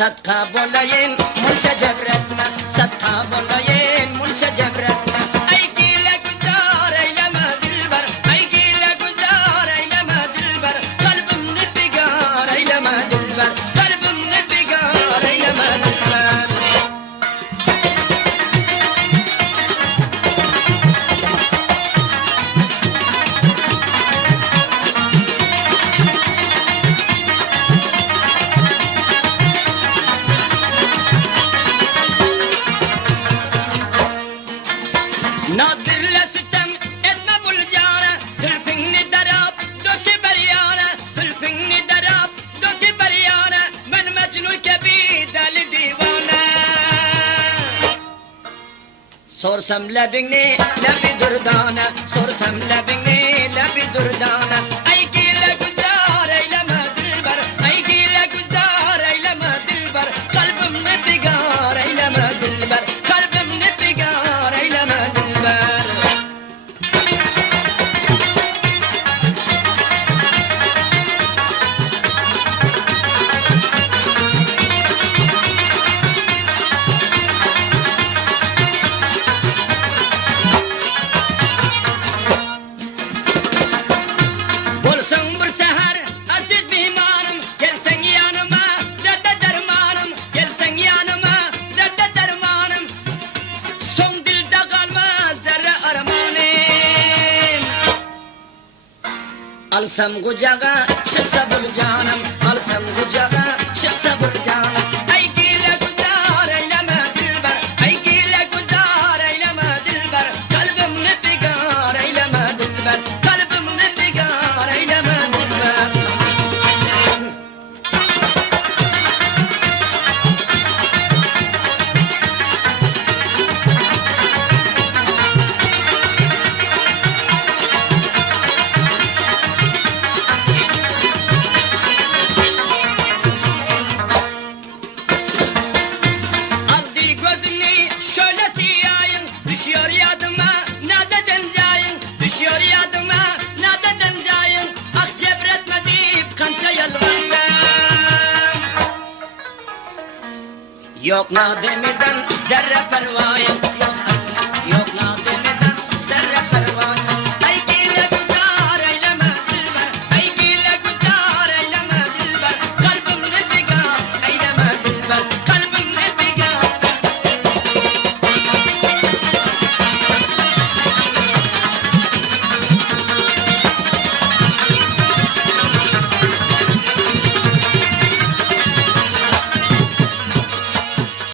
Sadqa bo'layin, muncha jabratma, sadqa bo'layin, muncha jabratma. Ay gila guzar aylama dilbar, ay gila guzar aylama dilbar, qalbimni bigar aylama dilbar, qalbimni bigar aylama dilbar. Nadirle sütem etme bulcana, sülfünni darab, dökü beryana, sülfünni darab, dökü beryana, ben mecnun kebi deli divane. Sorsam lebini, lebi durdana, sorsam lebini, lebi durdana. Ay gile güzar eyleme dilber, ay gile güzar eyleme dilber, kalbimni bigar eyleme dilber, kalbimni bigar eyleme dilber. Bolsun bir seher aziz mihmanım, gelsen yanıma derde dermanım, gelsen yanıma derde dermanım. Son dilde kalmaz zerre armanım. Alsam kucağa çıksa bir canım, alsam kucağa çıksa bir canım. Ay gile güzar eyleme dilber, ay gile güzar eyleme dilber, kalbimni bigar eyleme dilber, kalbimni bigar eyleme dilber. Aldı gözünü şöyle siyayın, düşüyor yadıma nereden cayın, düşüyor yadıma nereden cayın. Ah cebretme deyip kança yalvarsam. Yok nademiden zerre pervayım, yok nademiden